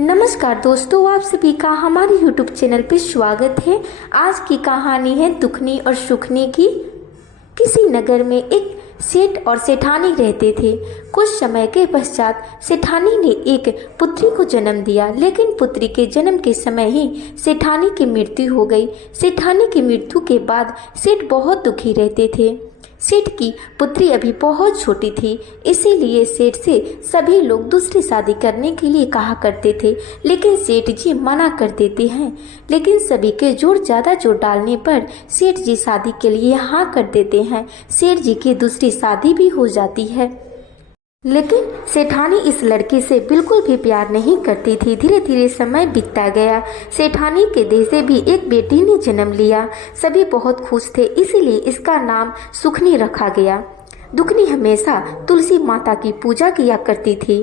नमस्कार दोस्तों, आप सभी का हमारे YouTube चैनल पे स्वागत है। आज की कहानी है दुखनी और सुखनी की। किसी नगर में एक सेठ और सेठानी रहते थे। कुछ समय के पश्चात सेठानी ने एक पुत्री को जन्म दिया, लेकिन पुत्री के जन्म के समय ही सेठानी की मृत्यु हो गई। सेठानी की मृत्यु के बाद सेठ बहुत दुखी रहते थे। सेठ की पुत्री अभी बहुत छोटी थी, इसीलिए सेठ से सभी लोग दूसरी शादी करने के लिए कहा करते थे, लेकिन सेठ जी मना कर देते हैं। लेकिन सभी के ज़्यादा जोर डालने पर सेठ जी शादी के लिए हाँ कर देते हैं। सेठ जी की दूसरी शादी भी हो जाती है, लेकिन सेठानी इस लड़के से बिल्कुल भी प्यार नहीं करती थी। धीरे धीरे समय बीतता गया। सेठानी के देह से भी एक बेटी ने जन्म लिया। सभी बहुत खुश थे, इसीलिए इसका नाम सुखनी रखा गया। दुखनी हमेशा तुलसी माता की पूजा किया करती थी।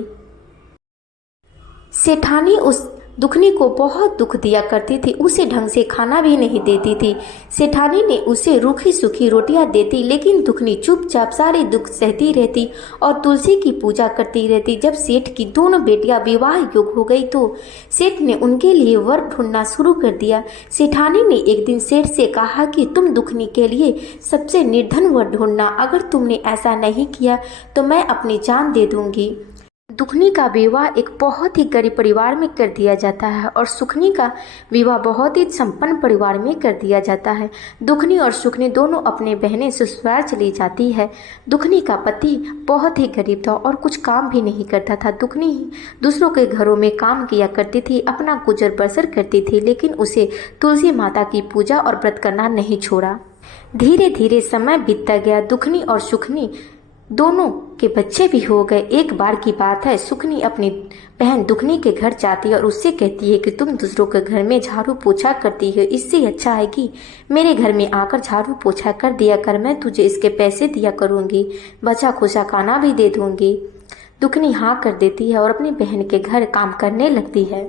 सेठानी उस दुखनी को बहुत दुख दिया करती थी, उसे ढंग से खाना भी नहीं देती थी। सेठानी ने उसे रूखी सूखी रोटियां देती, लेकिन दुखनी चुपचाप सारे दुख सहती रहती और तुलसी की पूजा करती रहती। जब सेठ की दोनों बेटियां विवाह योग्य हो गई तो सेठ ने उनके लिए वर ढूंढना शुरू कर दिया। सेठानी ने एक दिन सेठ से कहा कि तुम दुखनी के लिए सबसे निर्धन वर ढूंढना, अगर तुमने ऐसा नहीं किया तो मैं अपनी जान दे दूंगी। दुखनी का विवाह एक बहुत ही गरीब परिवार में कर दिया जाता है और सुखनी का विवाह बहुत ही संपन्न परिवार में कर दिया जाता है। दुखनी और सुखनी दोनों अपने बहनें ससुराल चली जाती है। दुखनी का पति बहुत ही गरीब था और कुछ काम भी नहीं करता था। दुखनी दूसरों के घरों में काम किया करती थी, अपना गुजर बसर करती थी, लेकिन उसे तुलसी माता की पूजा और व्रत करना नहीं छोड़ा। धीरे धीरे समय बीतता गया। दुखनी और सुखनी दोनों के बच्चे भी हो गए। एक बार की बात है, सुखनी अपनी बहन दुखनी के घर जाती है और उससे कहती है कि तुम दूसरों के घर में झाड़ू पोछा करती हो, इससे अच्छा है कि मेरे घर में आकर झाड़ू पोछा कर दिया कर, मैं तुझे इसके पैसे दिया करूँगी, बचा खुचा खाना भी दे दूँगी। दुखनी हाँ कर देती है और अपनी बहन के घर काम करने लगती है।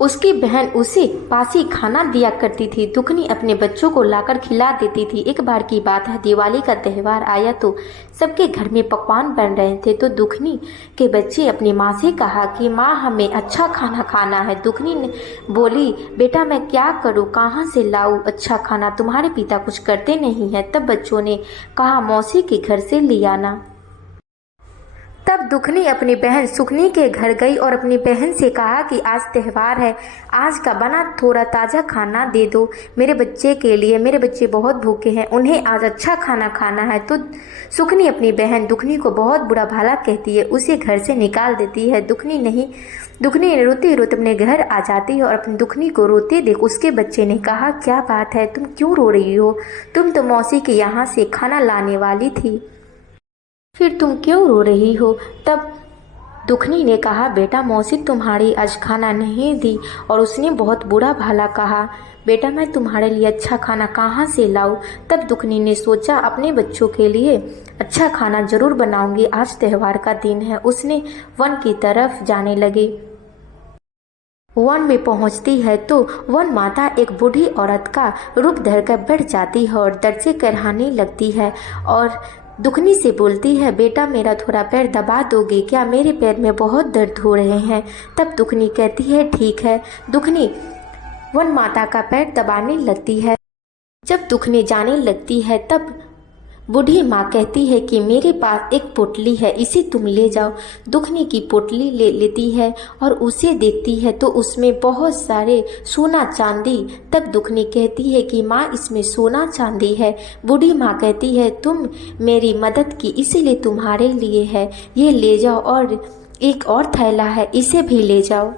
उसकी बहन उसे बासी खाना दिया करती थी। दुखनी अपने बच्चों को लाकर खिला देती थी। एक बार की बात है, दिवाली का त्यौहार आया तो सबके घर में पकवान बन रहे थे, तो दुखनी के बच्चे अपनी माँ से कहा कि माँ हमें अच्छा खाना खाना है। दुखनी ने बोली, बेटा मैं क्या करूँ, कहाँ से लाऊं अच्छा खाना, तुम्हारे पिता कुछ करते नहीं हैं। तब बच्चों ने कहा मौसी के घर से ले आना। तब दुखनी अपनी बहन सुखनी के घर गई और अपनी बहन से कहा कि आज त्यौहार है, आज का बना थोड़ा ताज़ा खाना दे दो मेरे बच्चे के लिए, मेरे बच्चे बहुत भूखे हैं, उन्हें आज अच्छा खाना खाना है। तो सुखनी अपनी बहन दुखनी को बहुत बुरा भला कहती है, उसे घर से निकाल देती है। दुखनी रोते रोते अपने घर आ जाती है और अपनी दुखनी को रोते देख उसके बच्चे ने कहा, क्या बात है, तुम क्यों रो रही हो, तुम तो मौसी के यहाँ से खाना लाने वाली थी, फिर तुम क्यों रो रही हो। तब दुखनी ने कहा, बेटा मौसी तुम्हारी आज खाना नहीं दी, और उसने बहुत बुरा भला कहा, बेटा मैं तुम्हारे लिए अच्छा खाना कहाँ से लाऊं। तब दुखनी ने सोचा अपने बच्चों के लिए अच्छा खाना जरूर बनाऊंगी, आज त्यौहार का दिन है। उसने वन की तरफ जाने लगी। वन में पहुंचती है तो वन माता एक बूढ़ी औरत का रूप धरकर बैठ जाती है और दर्द से कराहने लगती है और दुखनी से बोलती है, बेटा मेरा थोड़ा पैर दबा दोगे क्या, मेरे पैर में बहुत दर्द हो रहे हैं। तब दुखनी कहती है ठीक है। दुखनी वन माता का पैर दबाने लगती है। जब दुखनी जाने लगती है तब बूढ़ी माँ कहती है कि मेरे पास एक पोटली है, इसे तुम ले जाओ। दुखनी की पोटली ले लेती है और उसे देखती है तो उसमें बहुत सारे सोना चांदी। तब दुखनी कहती है कि माँ इसमें सोना चांदी है। बूढ़ी माँ कहती है तुम मेरी मदद की, इसीलिए तुम्हारे लिए है, ये ले जाओ, और एक और थैला है, इसे भी ले जाओ।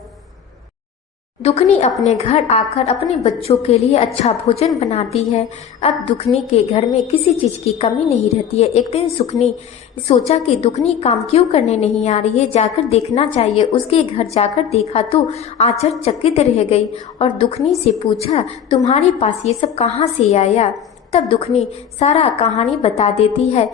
दुखनी अपने घर आकर अपने बच्चों के लिए अच्छा भोजन बनाती है। अब दुखनी के घर में किसी चीज़ की कमी नहीं रहती है। एक दिन सुखनी सोचा कि दुखनी काम क्यों करने नहीं आ रही है, जाकर देखना चाहिए। उसके घर जाकर देखा तो आश्चर्यचकित रह गई और दुखनी से पूछा, तुम्हारे पास ये सब कहाँ से आया। तब दुखनी सारा कहानी बता देती है।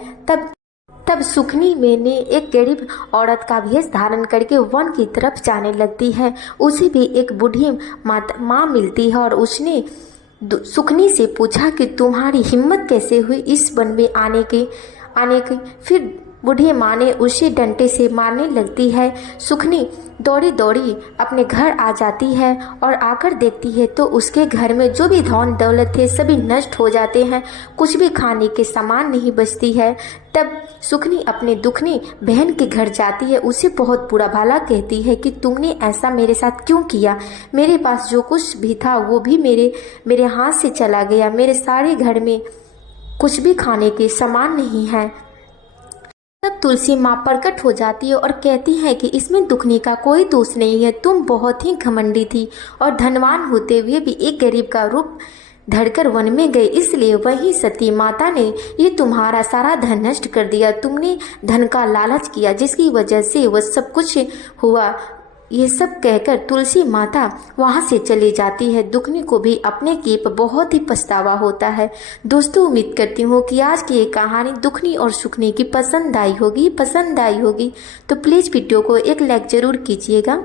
तब सुखनी मैंने एक गरीब औरत का भेष धारण करके वन की तरफ जाने लगती है। उसे भी एक बूढ़ी माँ मिलती है और उसने सुखनी से पूछा कि तुम्हारी हिम्मत कैसे हुई इस वन में आने की। फिर बूढ़ी माँ ने उसे डंडे से मारने लगती है। सुखनी दौड़ी दौड़ी अपने घर आ जाती है और आकर देखती है तो उसके घर में जो भी धन दौलत थे सभी नष्ट हो जाते हैं, कुछ भी खाने के सामान नहीं बचती है। तब सुखनी अपने दुखनी बहन के घर जाती है, उसे बहुत बुरा भला कहती है कि तुमने ऐसा मेरे साथ क्यों किया। मेरे पास जो कुछ भी था वो भी मेरे हाथ से चला गया। मेरे सारे घर में कुछ भी खाने के सामान नहीं है। तब तुलसी माँ प्रकट हो जाती है और कहती है कि इसमें दुखनी का कोई दोष नहीं है। तुम बहुत ही घमंडी थी और धनवान होते हुए भी एक गरीब का रूप धरकर वन में गए, इसलिए वही सती माता ने ये तुम्हारा सारा धन नष्ट कर दिया। तुमने धन का लालच किया जिसकी वजह से वह सब कुछ हुआ। ये सब कहकर तुलसी माता वहाँ से चली जाती है। दुखनी को भी अपने किए पर बहुत ही पछतावा होता है। दोस्तों, उम्मीद करती हूँ कि आज की ये कहानी दुखनी और सुखनी की पसंद आई होगी। तो प्लीज़ वीडियो को एक लाइक ज़रूर कीजिएगा।